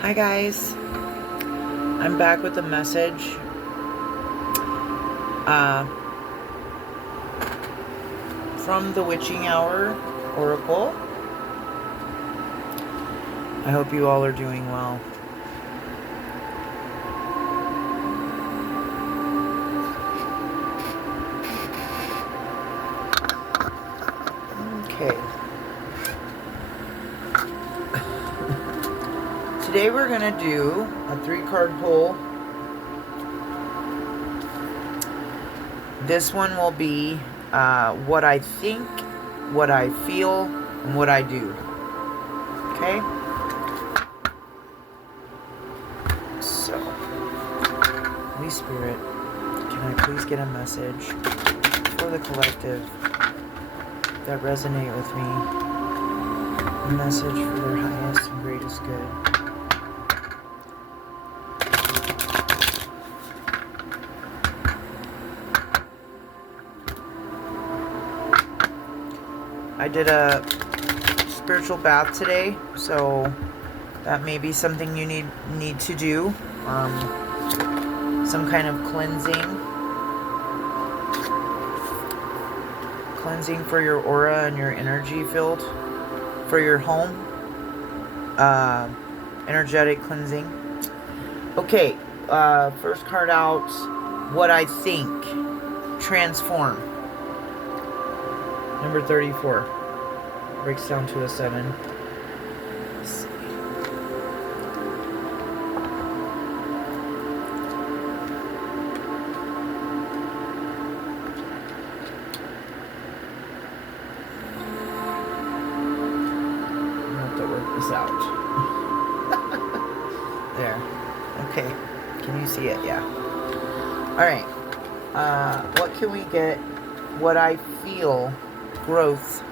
Hi guys, I'm back with a message uh, from the Witching Hour Oracle. I hope you all are doing well. Okay. Today we're going to do a 3-card pull. This one will be what I think, what I feel, and what I do. Okay? So, Holy Spirit, can I please get a message for the collective that resonate with me? A message for their highest and greatest good. I did a spiritual bath today, so that may be something you need to do. Some kind of cleansing for your aura and your energy field, for your home. Energetic cleansing. Okay, first card out, what I think. Transform. Number 34. Breaks down to a 7. Let's see. I'm gonna have to work this out. There. Okay. Can you see it? Yeah. Alright. What can we get? What I feel. Growth.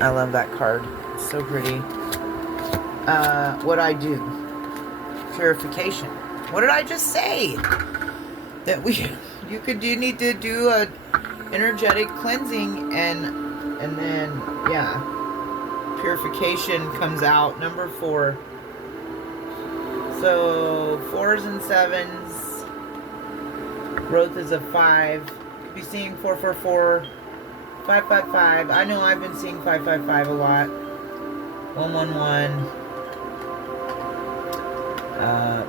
I love that card. It's so pretty. What I do. Purification. What did I just say? That you need to do a energetic cleansing and then yeah. Purification comes out. Number 4. So 4s and 7s. Growth is a 5. Could be seeing 444. 555. I know I've been seeing 555 a lot. 111.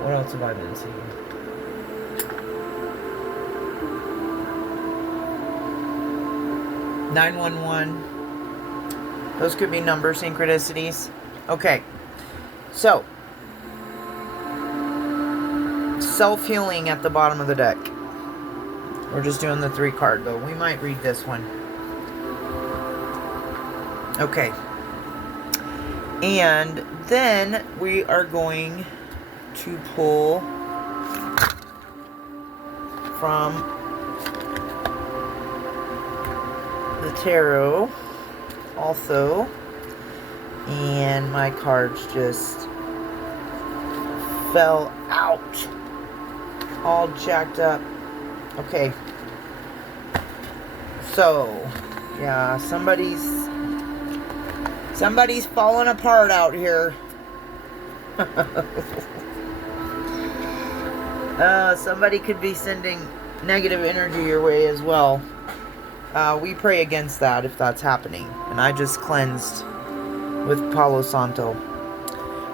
What else have I been seeing? (911). Those could be number synchronicities. Okay. So, self-healing at the bottom of the deck. We're just doing the 3 card though. We might read this one. Okay. And then we are going to pull from the tarot also. And my cards just fell out. All jacked up. Okay. So, yeah, somebody's falling apart out here. Somebody could be sending negative energy your way as well. We pray against that if that's happening. And I just cleansed with Palo Santo.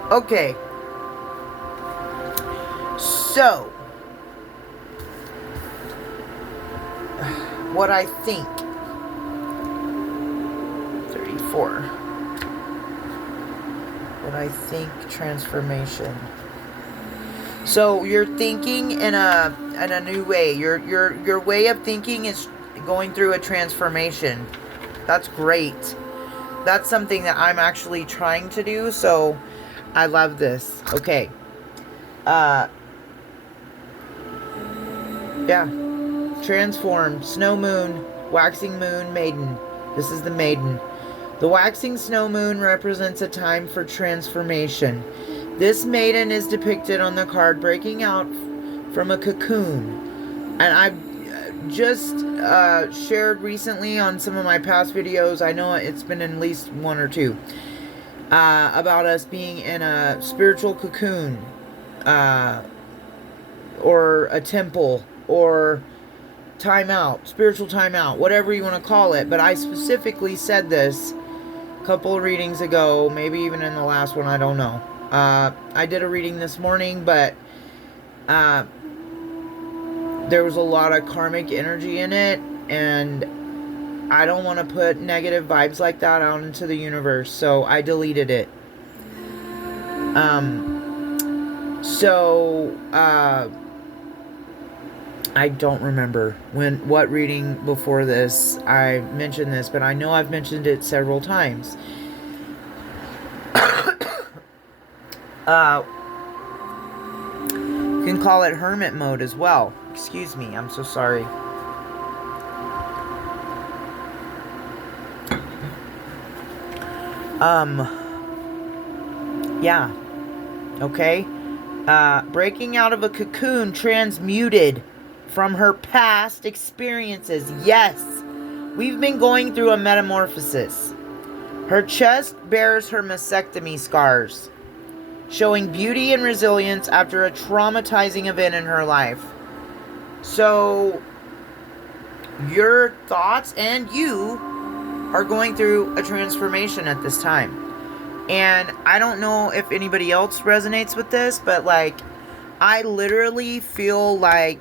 Okay. So, what I think. 34. What I think, transformation. So you're thinking in a new way. Your way of thinking is going through a transformation. That's great. That's something that I'm actually trying to do, so I love this. Okay. Yeah. Transform. Snow moon. Waxing moon. Maiden. This is the Maiden. The waxing snow moon represents a time for transformation. This maiden is depicted on the card breaking out from a cocoon. And I've just shared recently on some of my past videos, I know it's been at least one or two, about us being in a spiritual cocoon, or a temple, or timeout, spiritual timeout, whatever you want to call it. But I specifically said this a couple of readings ago, maybe even in the last one, I don't know. I did a reading this morning, but there was a lot of karmic energy in it, and I don't want to put negative vibes like that out into the universe, so I deleted it. I don't remember what reading before this I mentioned this, but I know I've mentioned it several times. You can call it hermit mode as well. Excuse me, I'm so sorry. Yeah. Okay. Breaking out of a cocoon, transmuted from her past experiences. Yes, we've been going through a metamorphosis. Her chest bears her mastectomy scars, showing beauty and resilience after a traumatizing event in her life. So, your thoughts and you are going through a transformation at this time. And I don't know if anybody else resonates with this, but like, I literally feel like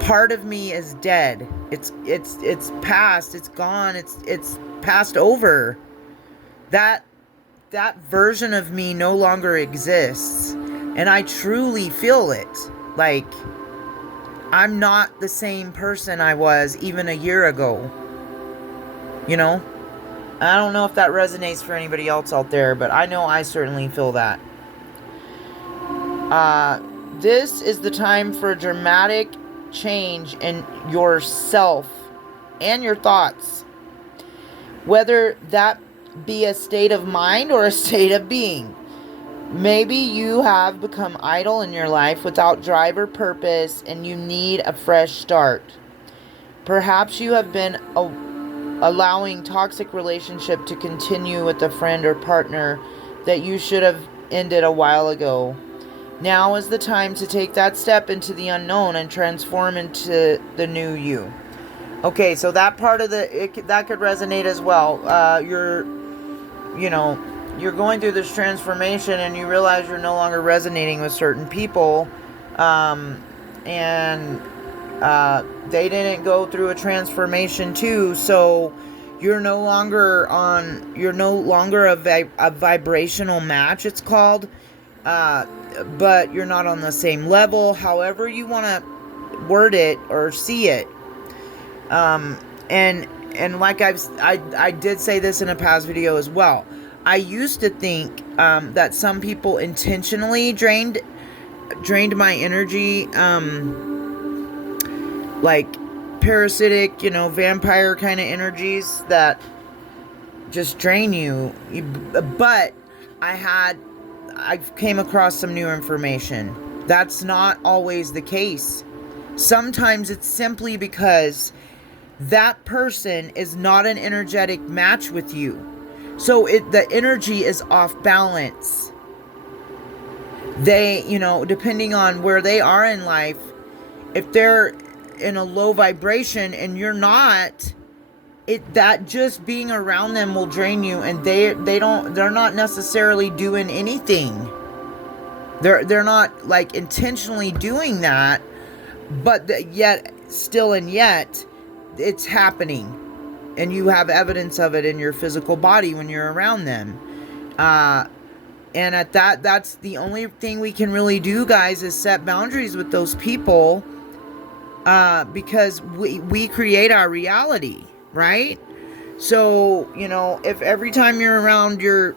part of me is dead. It's past, it's gone, it's passed over. That version of me no longer exists. And I truly feel it. Like, I'm not the same person I was even a year ago. You know? I don't know if that resonates for anybody else out there, but I know I certainly feel that. This is the time for a dramatic change in yourself and your thoughts. Whether that be a state of mind or a state of being. Maybe you have become idle in your life without drive or purpose, and you need a fresh start. Perhaps you have been allowing toxic relationship to continue with a friend or partner that you should have ended a while ago. Now is the time to take that step into the unknown and transform into the new you. Okay, so that part of that could resonate as well. You're going through this transformation and you realize you're no longer resonating with certain people, and they didn't go through a transformation too, so you're no longer a vibrational match, it's called, but you're not on the same level, however you want to word it or see it. And like I did say this in a past video as well. I used to think that some people intentionally drained my energy, like parasitic, vampire kind of energies that just drain you. But I came across some new information. That's not always the case. Sometimes it's simply because that person is not an energetic match with you. So the energy is off balance. They, depending on where they are in life, if they're in a low vibration and you're not, that just being around them will drain you, and they're not necessarily doing anything. They're not like intentionally doing that, but yet it's happening. And you have evidence of it in your physical body when you're around them. And at that's the only thing we can really do, guys, is set boundaries with those people. Because we create our reality, right? So, if every time you're around your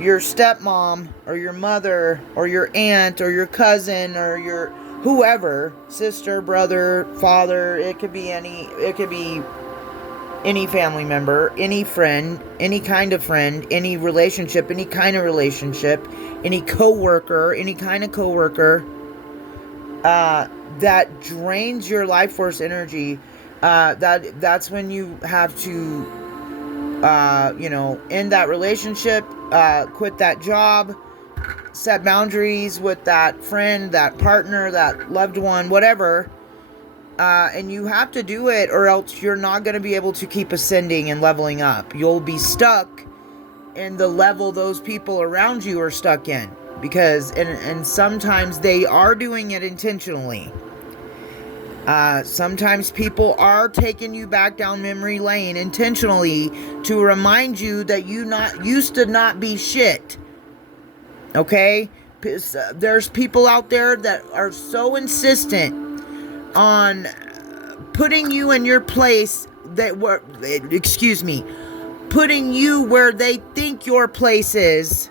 stepmom or your mother or your aunt or your cousin or your whoever, sister, brother, father, it could be any family member, any friend, any kind of friend, any relationship, any kind of relationship, any coworker, any kind of coworker, that drains your life force energy, that's when you have to, end that relationship, quit that job, set boundaries with that friend, that partner, that loved one, whatever. And you have to do it, or else you're not going to be able to keep ascending and leveling up. You'll be stuck in the level those people around you are stuck in. Because, and sometimes they are doing it intentionally. Sometimes people are taking you back down memory lane intentionally to remind you that you used to not be shit. Okay? There's people out there that are so insistent on putting you in your place putting you where they think your place is,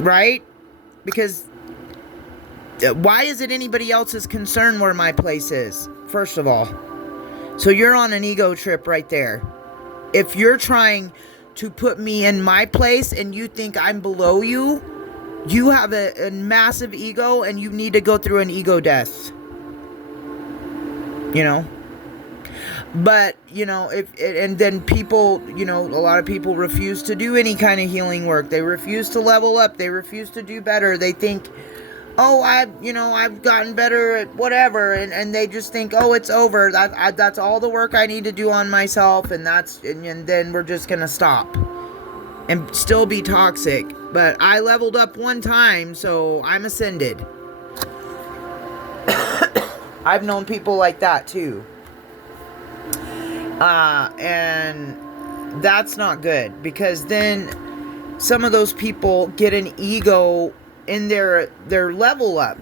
right? Because why is it anybody else's concern where my place is, first of all? So you're on an ego trip right there. If you're trying to put me in my place and you think I'm below you, you have a massive ego and you need to go through an ego death. But, and then people, a lot of people refuse to do any kind of healing work. They refuse to level up. They refuse to do better. They think, oh, I've gotten better at whatever. And they just think, oh, it's over. That's all the work I need to do on myself. And then we're just going to stop and still be toxic. But I leveled up one time, so I'm ascended. I've known people like that too. And that's not good, because then some of those people get an ego in their level up,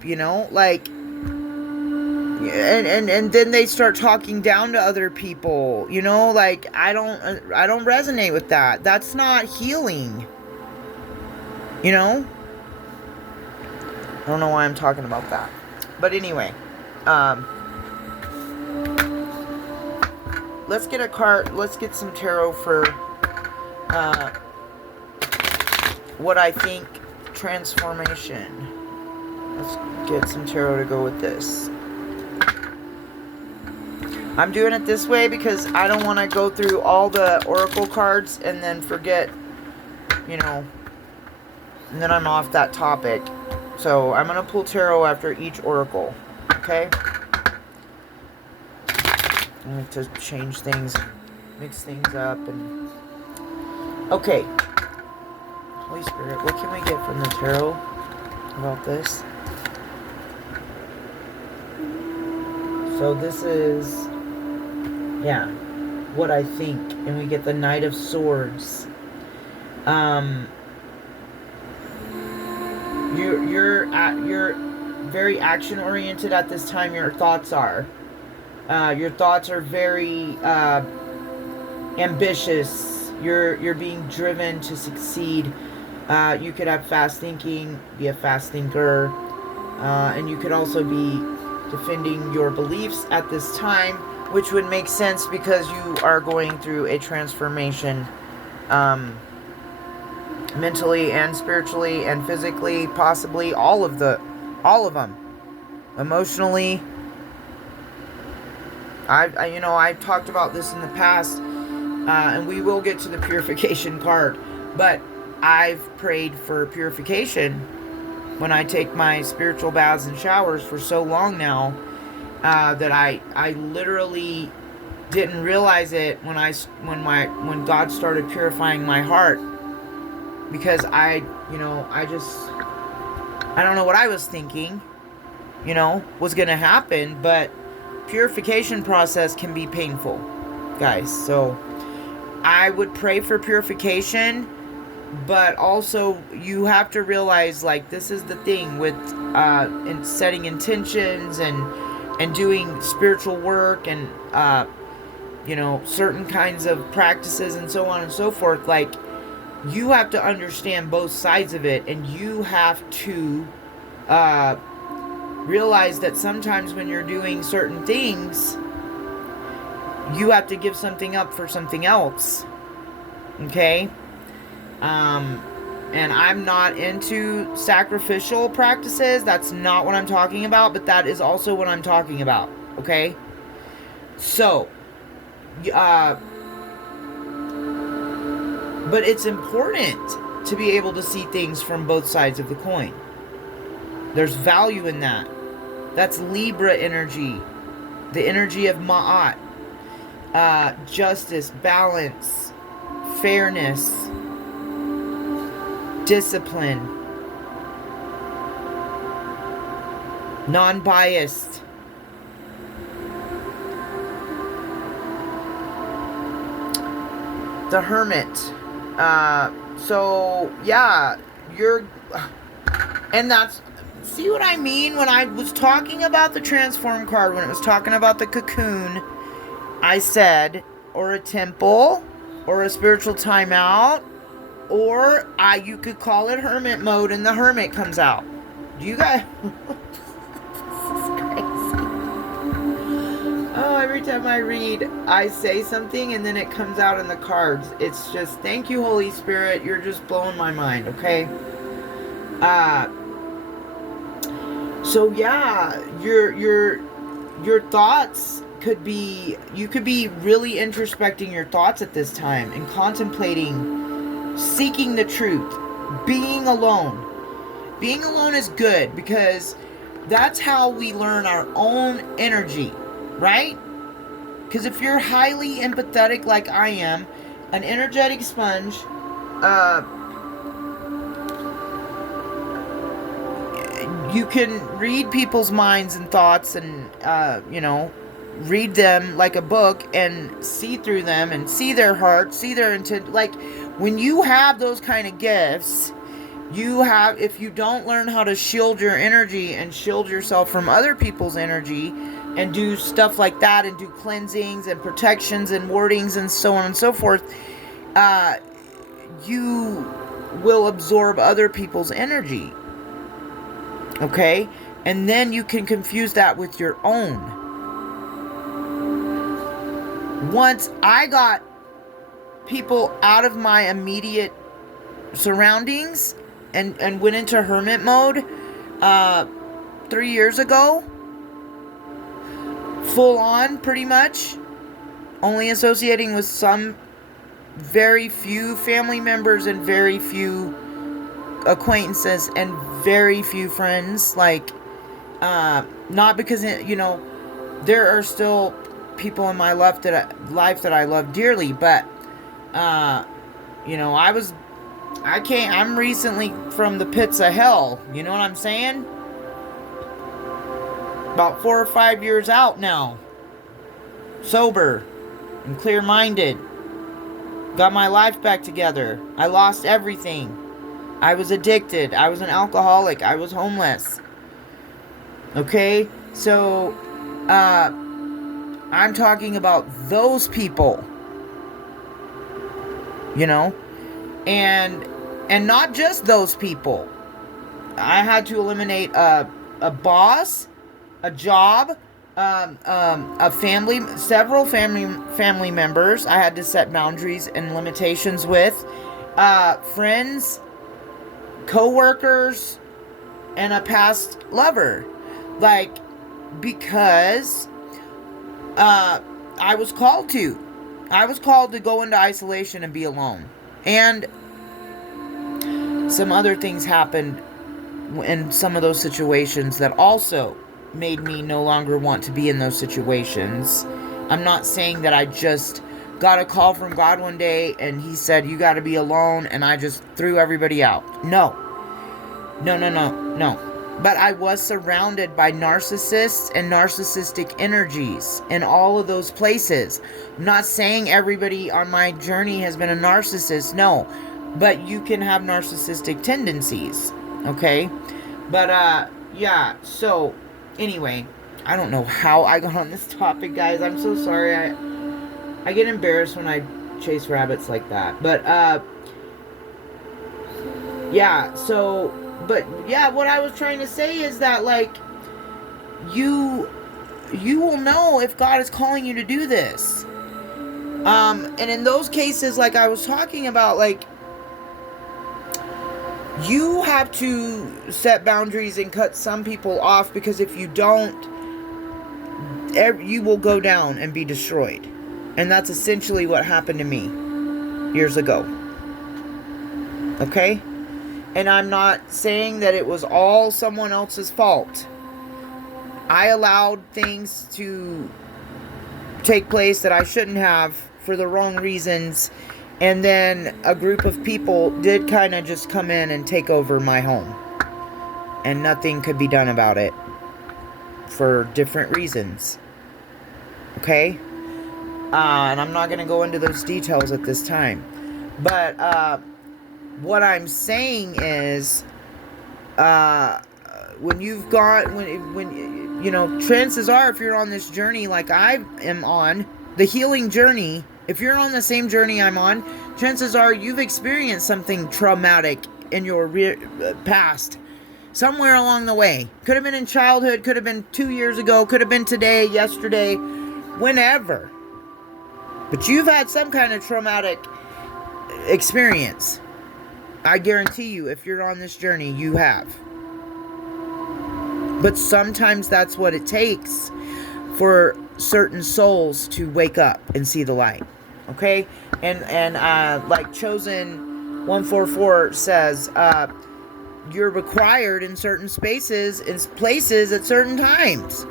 like, and then they start talking down to other people, like, I don't resonate with that. That's not healing, I don't know why I'm talking about that, but anyway, let's get a card. Let's get some tarot for what I think transformation. Let's get some tarot to go with this. I'm doing it this way because I don't want to go through all the oracle cards and then forget, and then I'm off that topic. So I'm going to pull tarot after each oracle. Okay? I like to change things, mix things up, and... Okay. Holy Spirit, what can we get from the tarot about this? So this is... yeah, what I think. And we get the Knight of Swords. You're very action-oriented at this time, your thoughts are. Your thoughts are very ambitious. You're being driven to succeed. You could have fast thinking, be a fast thinker, and you could also be defending your beliefs at this time, which would make sense because you are going through a transformation, mentally and spiritually and physically, possibly all of them, emotionally. I've talked about this in the past, and we will get to the purification card, but I've prayed for purification when I take my spiritual baths and showers for so long now, that I literally didn't realize it when God started purifying my heart, because I don't know what I was thinking, was going to happen, but purification process can be painful, guys. So I would pray for purification, but also you have to realize, like, this is the thing with in setting intentions and doing spiritual work and certain kinds of practices and so on and so forth. Like, you have to understand both sides of it, and you have to realize that sometimes when you're doing certain things, you have to give something up for something else. Okay? And I'm not into sacrificial practices. That's not what I'm talking about, but that is also what I'm talking about. Okay? So, but it's important to be able to see things from both sides of the coin. There's value in that. That's Libra energy. The energy of Ma'at. Justice, balance, fairness, discipline, non-biased. The Hermit. So yeah, and that's, see what I mean when I was talking about the transform card, when it was talking about the cocoon, I said, or a temple, or a spiritual timeout, or you could call it hermit mode and the hermit comes out. Do you guys? This is crazy. Oh, every time I read, I say something and then it comes out in the cards. It's just, thank you, Holy Spirit. You're just blowing my mind, okay? So yeah, your thoughts could be, you could be really introspecting your thoughts at this time and contemplating, seeking the truth, being alone. Being alone is good because that's how we learn our own energy, right? Because if you're highly empathetic like I am, an energetic sponge, you can read people's minds and thoughts and, read them like a book and see through them and see their heart, see their intent. Like, when you have those kind of gifts, if you don't learn how to shield your energy and shield yourself from other people's energy and do stuff like that and do cleansings and protections and wardings and so on and so forth, you will absorb other people's energy. Okay? And then you can confuse that with your own. Once I got people out of my immediate surroundings and went into hermit mode 3 years ago, full on pretty much, only associating with some very few family members and very few acquaintances and very few friends, like not because there are still people in my life that I love dearly, but I'm recently from the pits of hell, you know what I'm saying? About 4 or 5 years out now, sober and clear-minded, got my life back together. I lost everything. I was addicted. I was an alcoholic. I was homeless. Okay? So, I'm talking about those people. And not just those people. I had to eliminate a boss, a job, a family, several family members. I had to set boundaries and limitations with, friends, co-workers, and a past lover, because I was called to go into isolation and be alone. And some other things happened in some of those situations that also made me no longer want to be in those situations. I'm not saying that I just got a call from God one day and he said, you got to be alone, and I just threw everybody out. No. But I was surrounded by narcissists and narcissistic energies in all of those places. I'm not saying everybody on my journey has been a narcissist, no. But you can have narcissistic tendencies, okay? But, yeah, so, anyway, I don't know how I got on this topic, guys. I'm so sorry. I get embarrassed when I chase rabbits like that. But, yeah, so... But yeah, what I was trying to say is that, you will know if God is calling you to do this. And in those cases, like I was talking about, You have to set boundaries and cut some people off, because if you don't, you will go down and be destroyed. And that's essentially what happened to me years ago. Okay? And I'm not saying that it was all someone else's fault. I allowed things to take place that I shouldn't have for the wrong reasons. And then a group of people did kind of just come in and take over my home. And nothing could be done about it for different reasons. Okay? And I'm not going to go into those details at this time. But what I'm saying is, when you've got, when you know, chances are, if you're on this journey like I am on, the healing journey, if you're on the same journey I'm on, chances are you've experienced something traumatic in your past. Somewhere along the way. Could have been in childhood, could have been 2 years ago, could have been today, yesterday, whenever. But you've had some kind of traumatic experience. I guarantee you, if you're on this journey, you have. But sometimes that's what it takes for certain souls to wake up and see the light. Okay? And like Chosen 144 says, you're required in certain spaces and places at certain times.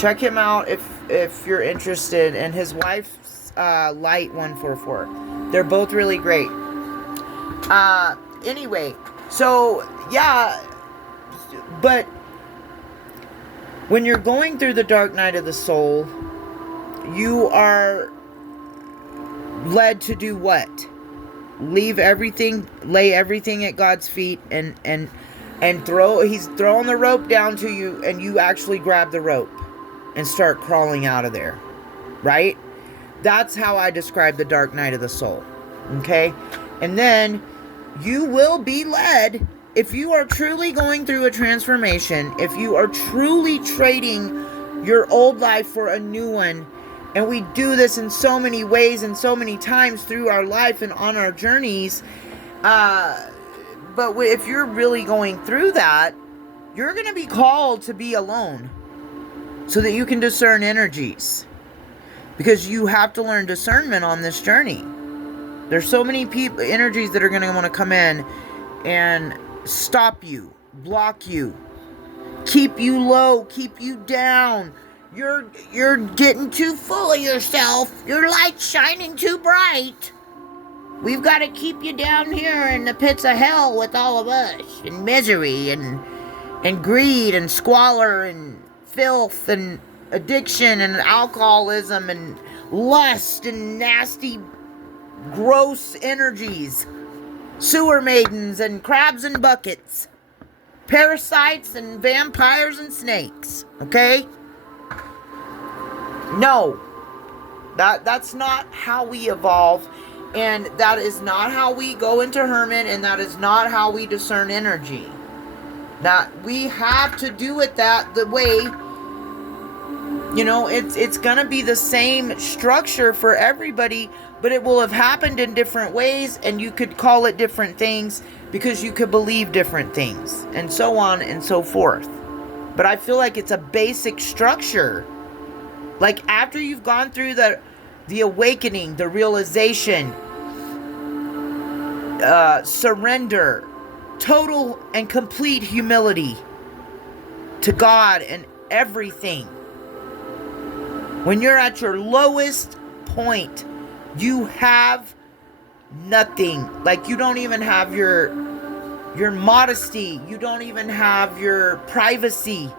Check him out if you're interested. And his wife's Light 144. They're both really great. Anyway, so yeah, but when you're going through the dark night of the soul, you are led to do what? Leave everything, lay everything at God's feet, and he's throwing the rope down to you, and you actually grab the rope and start crawling out of there, right? That's how I describe the dark night of the soul. Okay? And then you will be led, if you are truly going through a transformation, if you are truly trading your old life for a new one. And we do this in so many ways and so many times through our life and on our journeys. But if you're really going through that, you're going to be called to be alone so that you can discern energies. Because you have to learn discernment on this journey. There's so many energies that are going to want to come in and stop you, block you, keep you low, keep you down. You're getting too full of yourself. Your light's shining too bright. We've got to keep you down here in the pits of hell with all of us. And misery and greed and squalor and filth and addiction and alcoholism and lust and nasty, gross energies. Sewer maidens and crabs and buckets. Parasites and vampires and snakes. Okay? No, that's not how we evolve, and that is not how we go into hermit, and that is not how we discern energy. That we have to do it the way, you know, it's gonna be the same structure for everybody, but it will have happened in different ways, and you could call it different things because you could believe different things, and so on and so forth. But I feel like it's a basic structure. Like after you've gone through the awakening, the realization, surrender, total and complete humility to God and everything. When you're at your lowest point, you have nothing. Like you don't even have your modesty. You don't even have your privacy.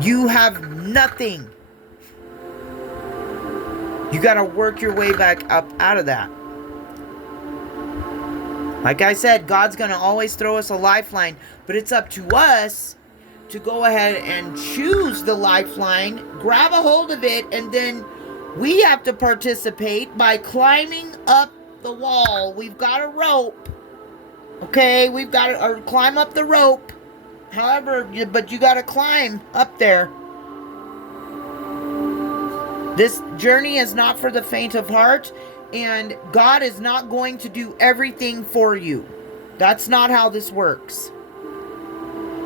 You have nothing. You got to work your way back up out of that. Like I said, God's going to always throw us a lifeline, but it's up to us to go ahead and choose the lifeline, grab a hold of it, and then we have to participate by climbing up the wall. We've got a rope. Okay, we've got to climb up the rope. However, but you got to climb up there. This journey is not for the faint of heart. And God is not going to do everything for you. That's not how this works.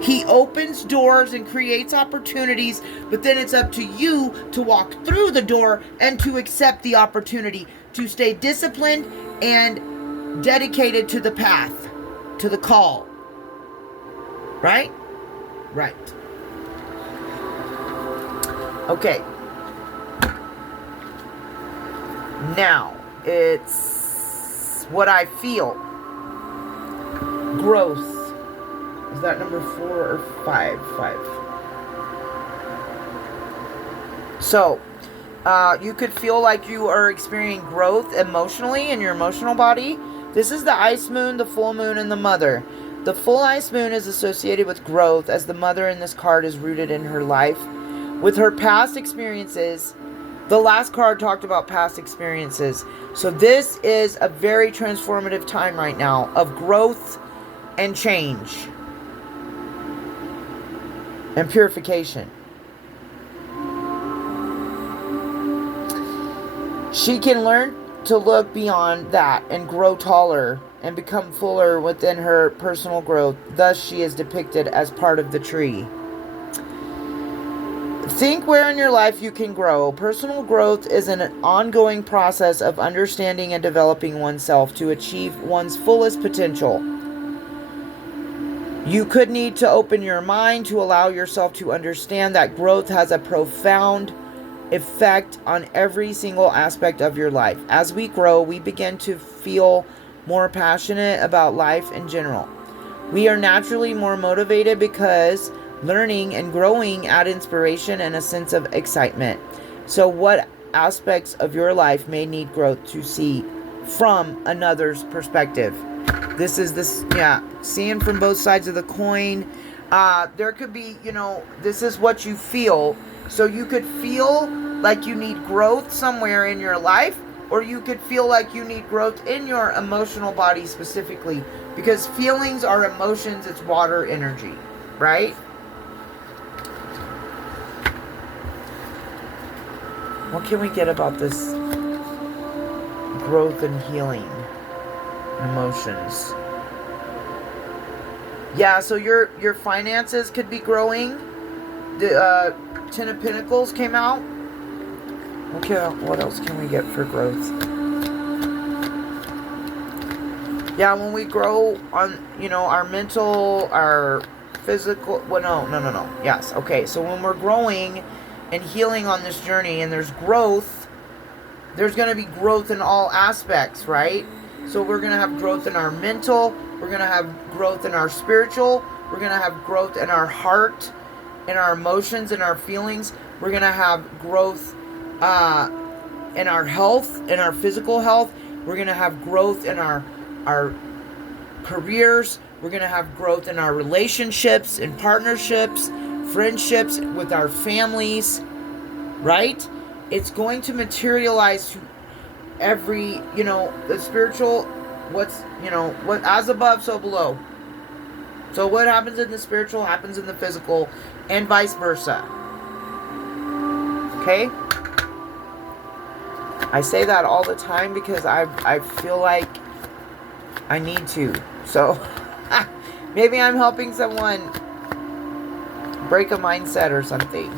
He opens doors and creates opportunities, but then it's up to you to walk through the door and to accept the opportunity, to stay disciplined and dedicated to the path, to the call. Right? Right. Okay. Now, it's what I feel. Growth. Is that number 4 or 5? 5. So, you could feel like you are experiencing growth emotionally in your emotional body. This is the ice moon, the full moon, and the mother. The full ice moon is associated with growth, as the mother in this card is rooted in her life. With her past experiences, the last card talked about past experiences. So this is a very transformative time right now of growth and change and purification. She can learn to look beyond that and grow taller and become fuller within her personal growth. Thus, she is depicted as part of the tree. Think where in your life you can grow. Personal growth is an ongoing process of understanding and developing oneself to achieve one's fullest potential. You could need to open your mind to allow yourself to understand that growth has a profound effect on every single aspect of your life. As we grow, we begin to feel more passionate about life in general. We are naturally more motivated because learning and growing add inspiration and a sense of excitement. So what aspects of your life may need growth to see from another's perspective? This is seeing from both sides of the coin. There could be, this is what you feel. So you could feel like you need growth somewhere in your life, or you could feel like you need growth in your emotional body specifically, because feelings are emotions. It's water energy, right? What can we get about this growth and healing emotions? Yeah, so your finances could be growing. The Ten of Pentacles came out. Okay, what else can we get for growth? Yeah, when we grow on, our mental, our physical, no. Yes, okay, so when we're growing and healing on this journey and there's growth, there's going to be growth in all aspects, right? So we're going to have growth in our mental, we're going to have growth in our spiritual, we're going to have growth in our heart, in our emotions, in our feelings. We're going to have growth in our health, in our physical health. We're going to have growth in our careers. We're going to have growth in our relationships, in partnerships, friendships, with our families, right? It's going to materialize to every, the spiritual, what as above, so below. So what happens in the spiritual happens in the physical, and vice versa. Okay? I say that all the time because I feel like I need to. So maybe I'm helping someone break a mindset or something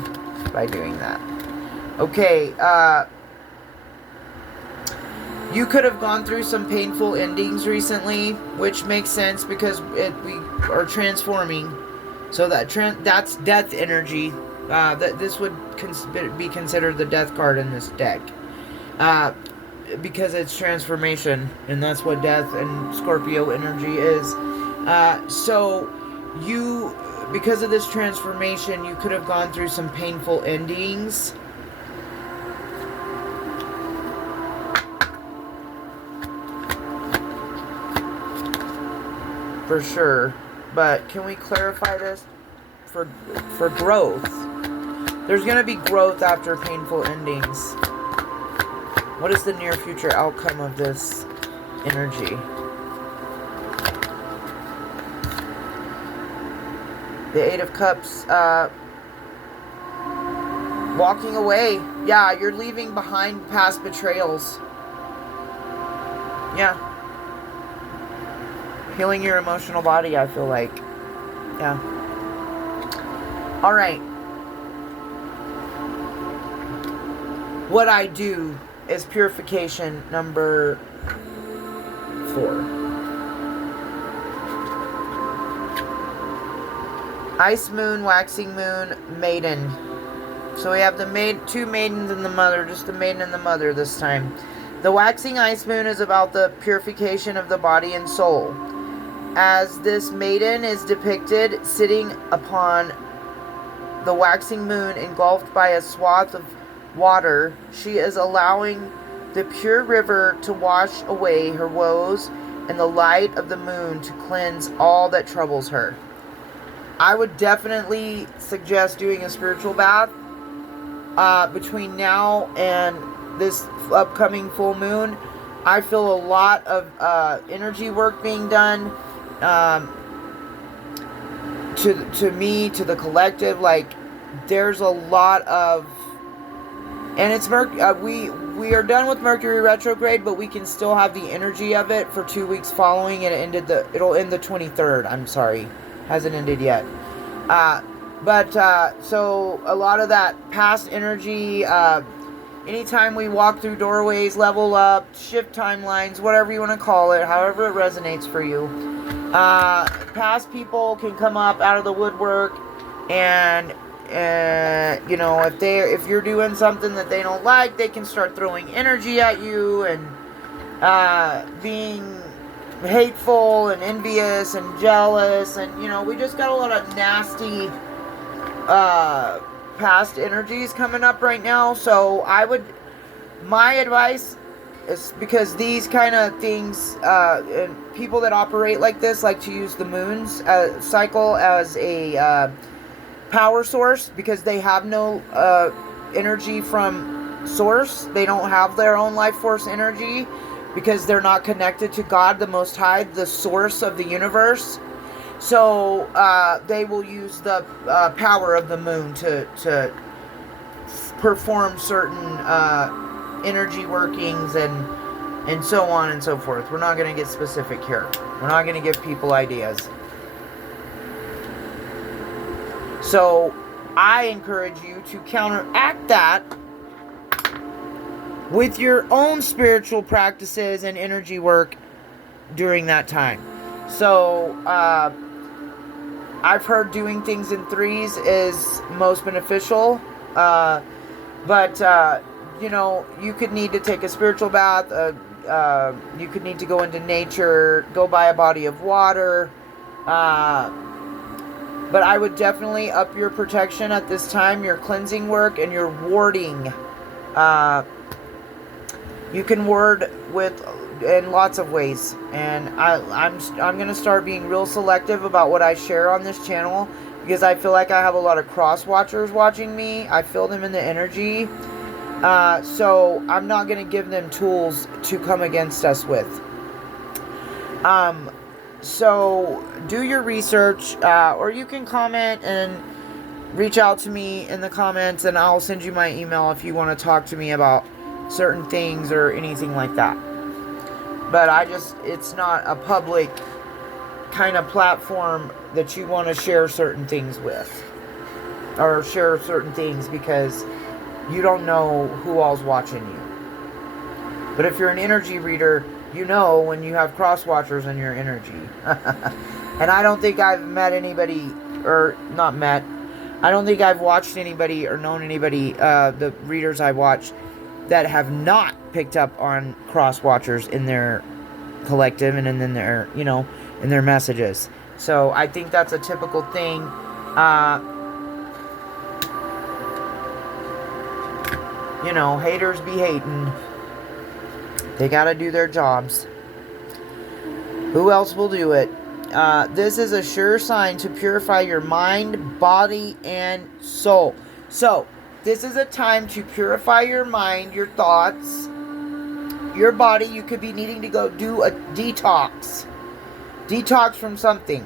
by doing that. Okay, you could have gone through some painful endings recently, which makes sense because we are transforming. So that's death energy. That this would be considered the death card in this deck. Because it's transformation, and that's what death and Scorpio energy is. So because of this transformation, you could have gone through some painful endings. For sure. But can we clarify this for growth? There's going to be growth after painful endings. What is the near future outcome of this energy? The Eight of Cups, walking away. Yeah, you're leaving behind past betrayals. Yeah. Healing your emotional body, I feel like. Yeah. All right. What I do is purification number 4. Ice moon, waxing moon, maiden. So we have the two maidens and the mother, just the maiden and the mother this time. The waxing ice moon is about the purification of the body and soul. As this maiden is depicted sitting upon the waxing moon engulfed by a swath of water, she is allowing the pure river to wash away her woes and the light of the moon to cleanse all that troubles her. I would definitely suggest doing a spiritual bath between now and this upcoming full moon. I feel a lot of energy work being done to me, to the collective. Like, there's a lot of, and it's we are done with Mercury retrograde, but we can still have the energy of it for 2 weeks following. And it'll end the 23rd. I'm sorry, hasn't ended yet. So a lot of that past energy, anytime we walk through doorways, level up, shift timelines, whatever you want to call it, however it resonates for you. Past people can come up out of the woodwork, and if you're doing something that they don't like, they can start throwing energy at you and being hateful and envious and jealous, and we just got a lot of nasty past energies coming up right now. So my advice is, because these kind of things, and people that operate like this like to use the moon's cycle as a power source, because they have no energy from source. They don't have their own life force energy, because they're not connected to God, the Most High, the source of the universe. So they will use the power of the moon to perform certain energy workings and so on and so forth. We're not going to get specific here. We're not going to give people ideas. So I encourage you to counteract that with your own spiritual practices and energy work during that time. So I've heard doing things in threes is most beneficial, but you could need to take a spiritual bath. You could need to go into nature, go by a body of water. But I would definitely up your protection at this time, your cleansing work, and your warding. You can ward in lots of ways, and I'm going to start being real selective about what I share on this channel, because I feel like I have a lot of cross watchers watching me. I feel them in the energy, so I'm not going to give them tools to come against us with. So do your research, or you can comment and reach out to me in the comments, and I'll send you my email if you want to talk to me about certain things or anything like that. But it's not a public kind of platform that you want to share certain things with, or share certain things, because you don't know who all's watching you. But if you're an energy reader, you know when you have cross watchers in your energy. And I don't think I've met anybody, or not met, I don't think I've watched anybody or known anybody, the readers I watch, that have not picked up on cross watchers in their collective and in their, in their messages. So I think that's a typical thing. Haters be hating. They gotta do their jobs. Who else will do it? This is a sure sign to purify your mind, body, and soul. So, this is a time to purify your mind, your thoughts, your body. You could be needing to go do a detox. Detox from something.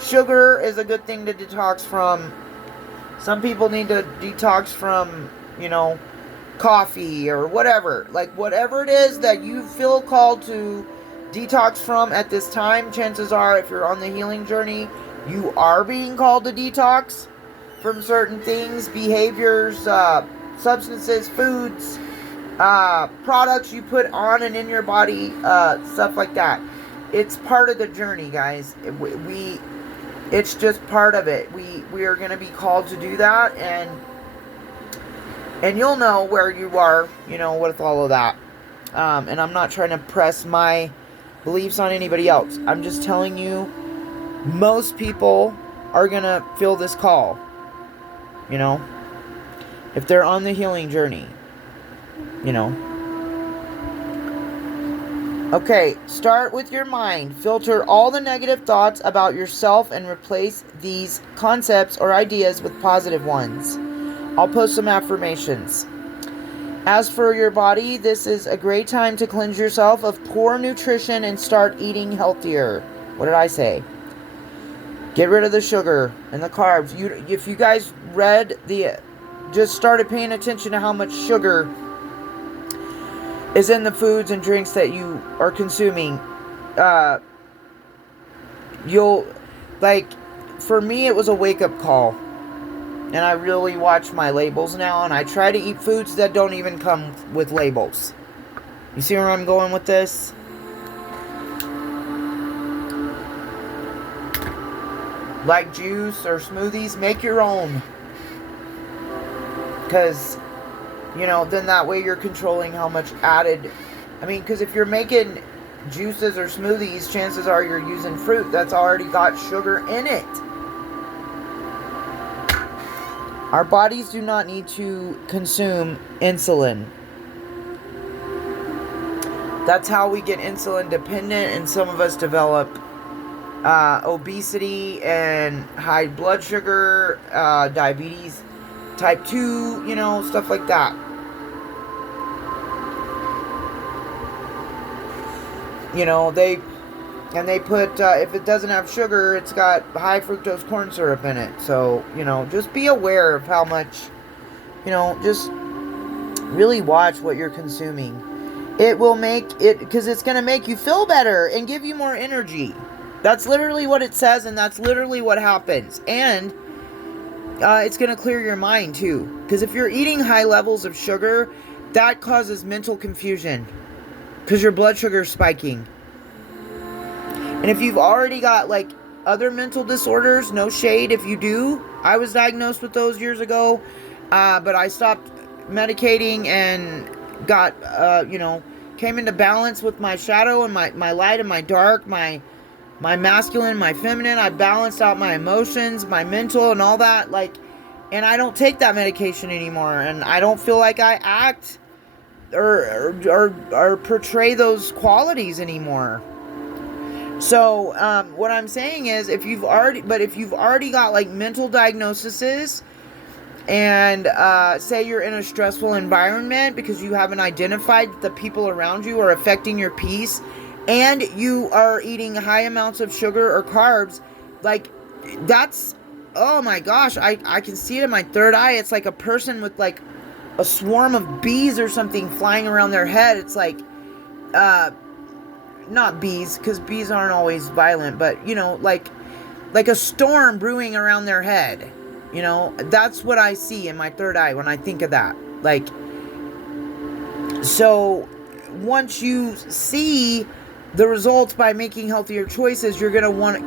Sugar is a good thing to detox from. Some people need to detox from, coffee or whatever. Like, whatever it is that you feel called to detox from at this time, chances are, if you're on the healing journey, you are being called to detox from certain things, behaviors, substances, foods, products you put on and in your body, stuff like that. It's part of the journey, guys. It's just part of it. We are going to be called to do that, and you'll know where you are, with all of that. And I'm not trying to press my beliefs on anybody else. I'm just telling you, most people are going to feel this call, if they're on the healing journey, Okay, start with your mind. Filter all the negative thoughts about yourself and replace these concepts or ideas with positive ones. I'll post some affirmations. As for your body, this is a great time to cleanse yourself of poor nutrition and start eating healthier. What did I say? Get rid of the sugar and the carbs. If you guys just started paying attention to how much sugar is in the foods and drinks that you are consuming, for me, it was a wake-up call. And I really watch my labels now, and I try to eat foods that don't even come with labels. You see where I'm going with this? Like juice or smoothies, make your own. Because, then that way you're controlling how much added. Because if you're making juices or smoothies, chances are you're using fruit that's already got sugar in it. Our bodies do not need to consume insulin. That's how we get insulin dependent, and some of us develop obesity and high blood sugar, diabetes type 2, stuff like that. They put, if it doesn't have sugar, it's got high fructose corn syrup in it. So, just be aware of how much, just really watch what you're consuming. It will because it's going to make you feel better and give you more energy. That's literally what it says, and that's literally what happens. And it's going to clear your mind, too. Because if you're eating high levels of sugar, that causes mental confusion. Because your blood sugar is spiking. And if you've already got, other mental disorders, no shade if you do. I was diagnosed with those years ago. But I stopped medicating and got, came into balance with my shadow and my light and my dark, my masculine, my feminine. I balanced out my emotions, my mental, and all that. And I don't take that medication anymore. And I don't feel like I act or portray those qualities anymore. So, what I'm saying is, if you've already got mental diagnoses, and say you're in a stressful environment because you haven't identified that the people around you are affecting your peace, and you are eating high amounts of sugar or carbs, that's, oh my gosh, I can see it in my third eye. It's like a person with a swarm of bees or something flying around their head. It's not bees, because bees aren't always violent, but like a storm brewing around their head. That's what I see in my third eye when I think of that. So once you see the results by making healthier choices, you're going to want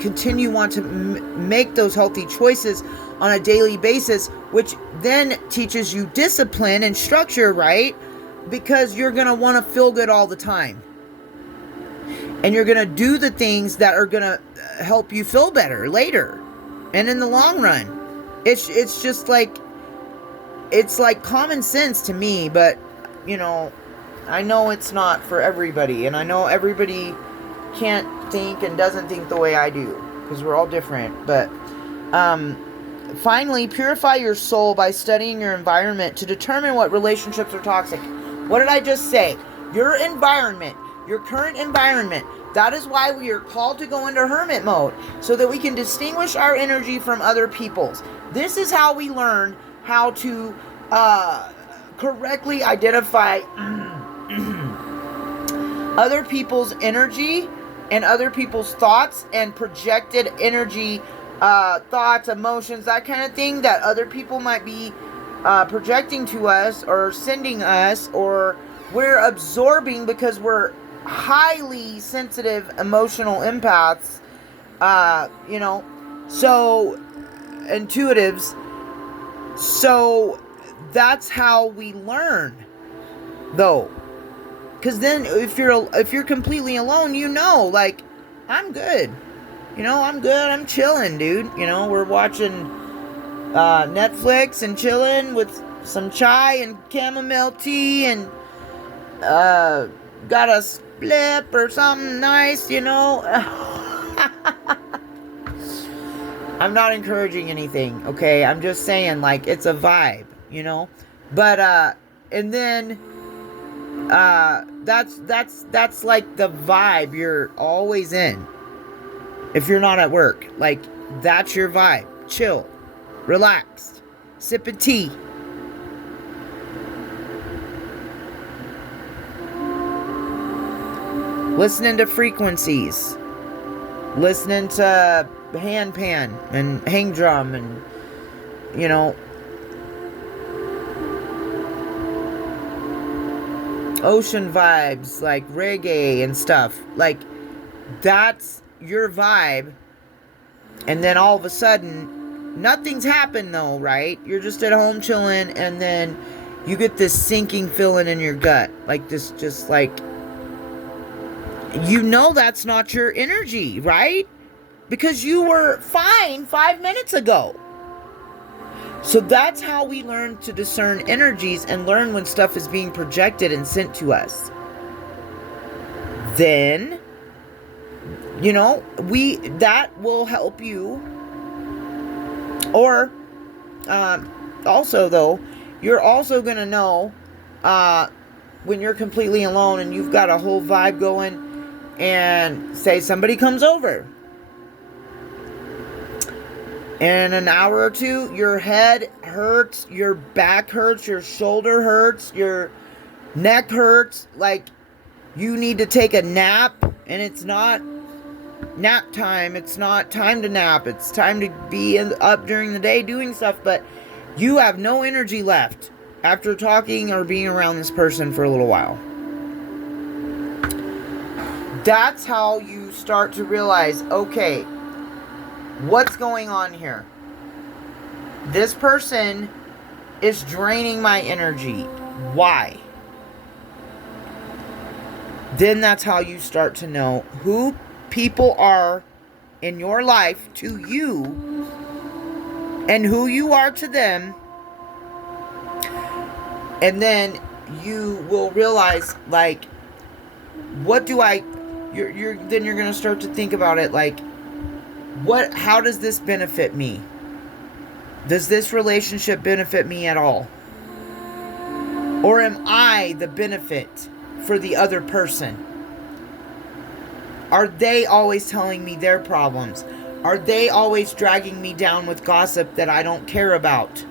to make those healthy choices on a daily basis, which then teaches you discipline and structure, right? Because you're going to want to feel good all the time. And you're going to do the things that are going to help you feel better later and in the long run. It's just it's like common sense to me, but I know it's not for everybody, and I know everybody can't think and doesn't think the way I do, because we're all different. But finally, purify your soul by studying your environment to determine what relationships are toxic. What did I just say? Your environment, your current environment. That is why we are called to go into hermit mode, so that we can distinguish our energy from other people's. This is how we learn how to correctly identify other people's energy and other people's thoughts and projected energy, thoughts, emotions, that kind of thing that other people might be projecting to us or sending us, or we're absorbing because we're highly sensitive emotional empaths, so intuitives. So that's how we learn, though. Because then if you're completely alone, like, I'm good. I'm good. I'm chilling, dude. We're watching Netflix and chilling with some chai and chamomile tea and got a splip or something nice, I'm not encouraging anything, okay? I'm just saying, like, it's a vibe, But and then that's like the vibe you're always in. If you're not at work, like, that's your vibe. Chill, relaxed, sipping tea. Listening to frequencies. Listening to hand pan and hang drum and, ocean vibes, like reggae and stuff. Like, that's your vibe. And then all of a sudden, nothing's happened though, right? You're just at home chilling, and then you get this sinking feeling in your gut. Like this, just like, that's not your energy, right? Because you were fine 5 minutes ago. So that's how we learn to discern energies and learn when stuff is being projected and sent to us. Then, that will help you. Or, also though, you're also going to know, when you're completely alone and you've got a whole vibe going, and say somebody comes over. In an hour or two, your head hurts, your back hurts, your shoulder hurts, your neck hurts, like you need to take a nap, and it's not nap time, it's not time to nap, it's time to be up during the day doing stuff, but you have no energy left after talking or being around this person for a little while. That's how you start to realize, okay, what's going on here? This person is draining my energy. Why? Then that's how you start to know who people are in your life to you and who you are to them. And then you will realize, like, what do I... Then you're going to start to think about it, like, how does this benefit me? Does this relationship benefit me at all? Or am I the benefit for the other person? Are they always telling me their problems? Are they always dragging me down with gossip that I don't care about?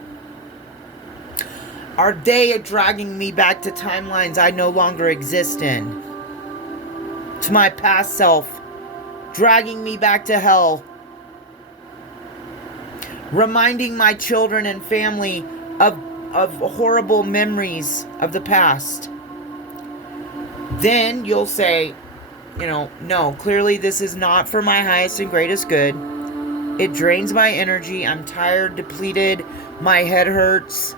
Are they dragging me back to timelines I no longer exist in? To my past self, dragging me back to hell, reminding my children and family of horrible memories of the past. Then you'll say, no, clearly this is not for my highest and greatest good. It drains my energy. I'm tired, depleted, my head hurts.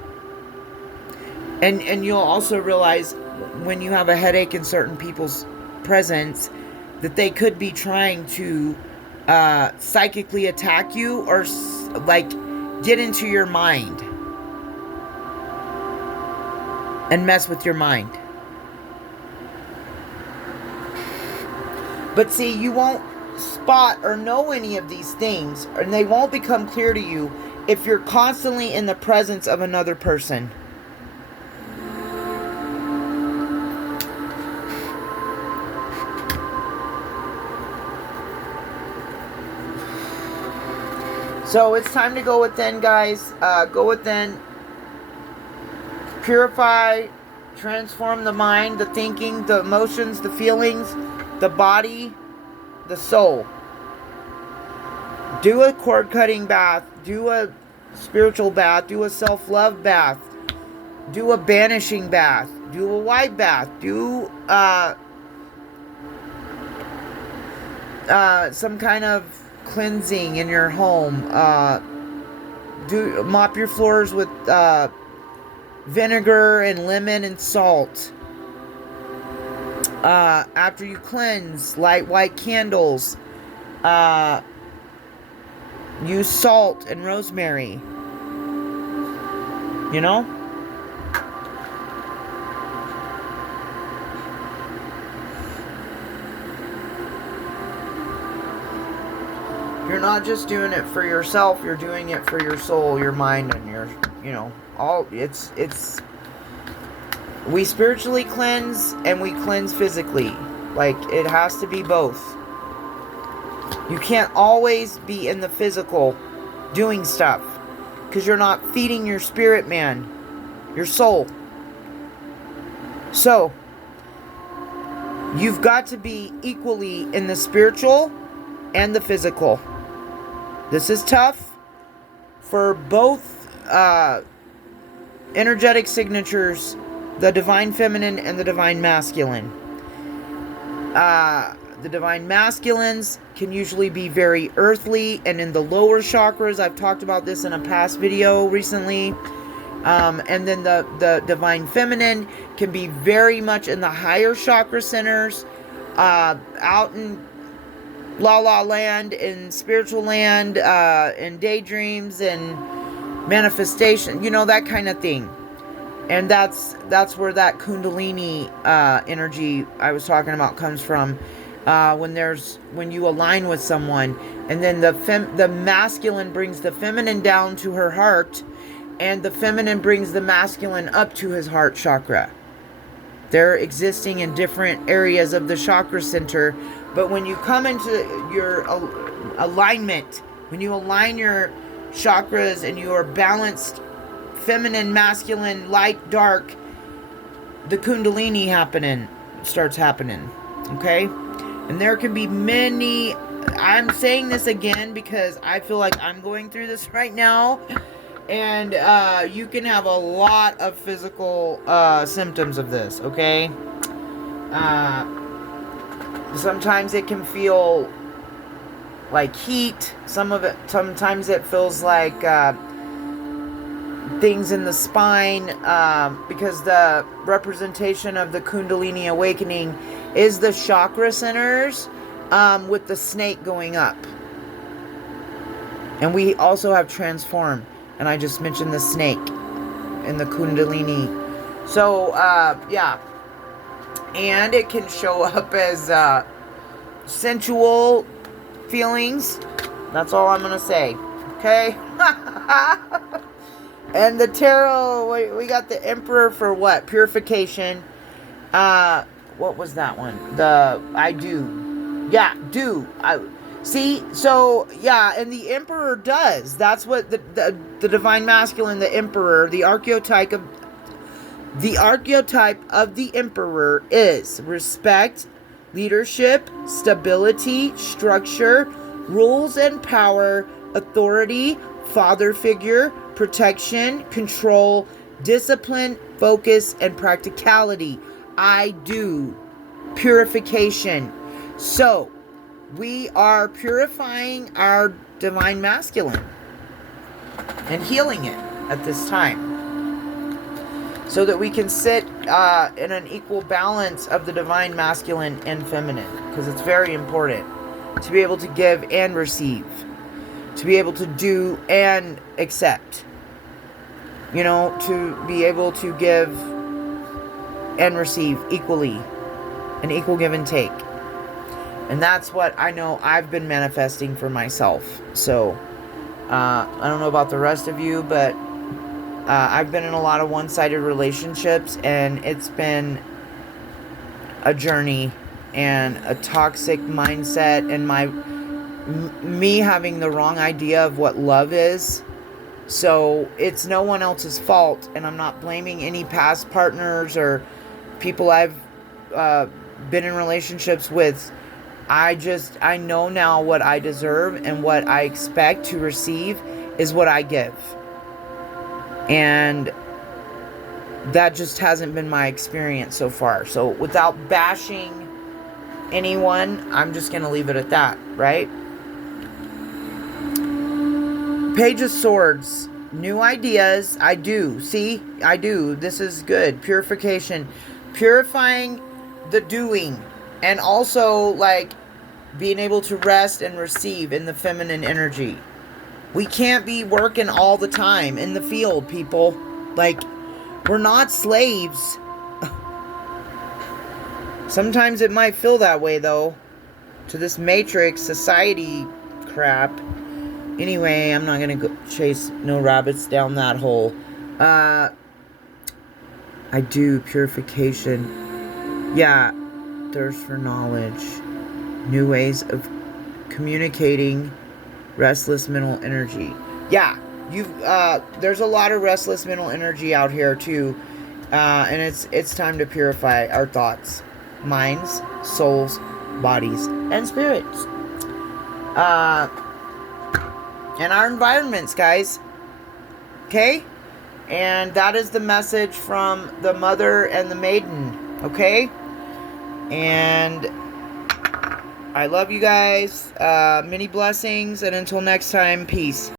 And you'll also realize when you have a headache in certain people's presence that they could be trying to psychically attack you or like get into your mind and mess with your mind. But see, you won't spot or know any of these things, and they won't become clear to you if you're constantly in the presence of another person. So it's time to go within, guys. Go within. purify, transform the mind, the thinking, the emotions, the feelings, the body, the soul. Do a cord cutting bath, do a spiritual bath, do a self-love bath, do a banishing bath, do a white bath, do some kind of cleansing in your home. Do mop your floors with vinegar and lemon and salt. After you cleanse, light white candles. Use salt and rosemary. You know? You're not just doing it for yourself, you're doing it for your soul, your mind, and your, you know, all, we spiritually cleanse and we cleanse physically. Like, it has to be both. You can't always be in the physical doing stuff, because you're not feeding your spirit man, your soul. So, you've got to be equally in the spiritual and the physical. This is tough for both energetic signatures, the divine feminine and the divine masculine. The divine masculines can usually be very earthly and in the lower chakras. I've talked about this in a past video recently. And then the divine feminine can be very much in the higher chakra centers, out in la la land, in spiritual land, in daydreams and manifestation, you know, that kind of thing. And that's where that kundalini energy I was talking about comes from. When you align with someone, and then the masculine brings the feminine down to her heart, and the feminine brings the masculine up to his heart chakra. They're existing in different areas of the chakra center, but when you come into your alignment, when you align your chakras and you are balanced, feminine, masculine, light, dark, the kundalini starts happening. Okay? And there can be many, I'm saying this again because I feel like I'm going through this right now. And you can have a lot of physical symptoms of this, okay? Sometimes it can feel like heat. Sometimes it feels like things in the spine, because the representation of the Kundalini awakening is the chakra centers, with the snake going up. And we also have transform, and I just mentioned the snake in the Kundalini. So, yeah. And it can show up as sensual feelings. That's all I'm going to say. Okay? And the tarot, we got the Emperor for what? Purification. What was that one? I do. Yeah, do. See, so, yeah, and the Emperor does. That's what the Divine Masculine, the Emperor, the archetype of the Emperor is respect, leadership, stability, structure, rules and power, authority, father figure, protection, control, discipline, focus, and practicality. I do. Purification. So, we are purifying our divine masculine and healing it at this time, so that we can sit in an equal balance of the divine masculine and feminine, because it's very important to be able to give and receive, to be able to do and accept, you know, to be able to give and receive equally, an equal give and take. And that's what I know I've been manifesting for myself. So, I don't know about the rest of you, but I've been in a lot of one-sided relationships, and it's been a journey and a toxic mindset, and me having the wrong idea of what love is, So it's no one else's fault, and I'm not blaming any past partners or people I've been in relationships with. I know now what I deserve, and what I expect to receive is what I give. And that just hasn't been my experience so far. So without bashing anyone, I'm just going to leave it at that, right? Page of Swords. New ideas. I do. See? I do. This is good. Purification. Purifying the doing. And also, like, being able to rest and receive in the feminine energy. We can't be working all the time in the field, people. Like, we're not slaves. Sometimes it might feel that way, though. To this matrix society crap. Anyway, I'm not going to go chase no rabbits down that hole. I do. Purification. Yeah. Thirst for knowledge. New ways of communicating. Restless mental energy. Yeah. There's a lot of restless mental energy out here, too. And it's time to purify our thoughts. Minds, souls, bodies, and spirits. And our environments, guys. Okay? And that is the message from the Mother and the Maiden. Okay? And I love you guys. Many blessings. And until next time, peace.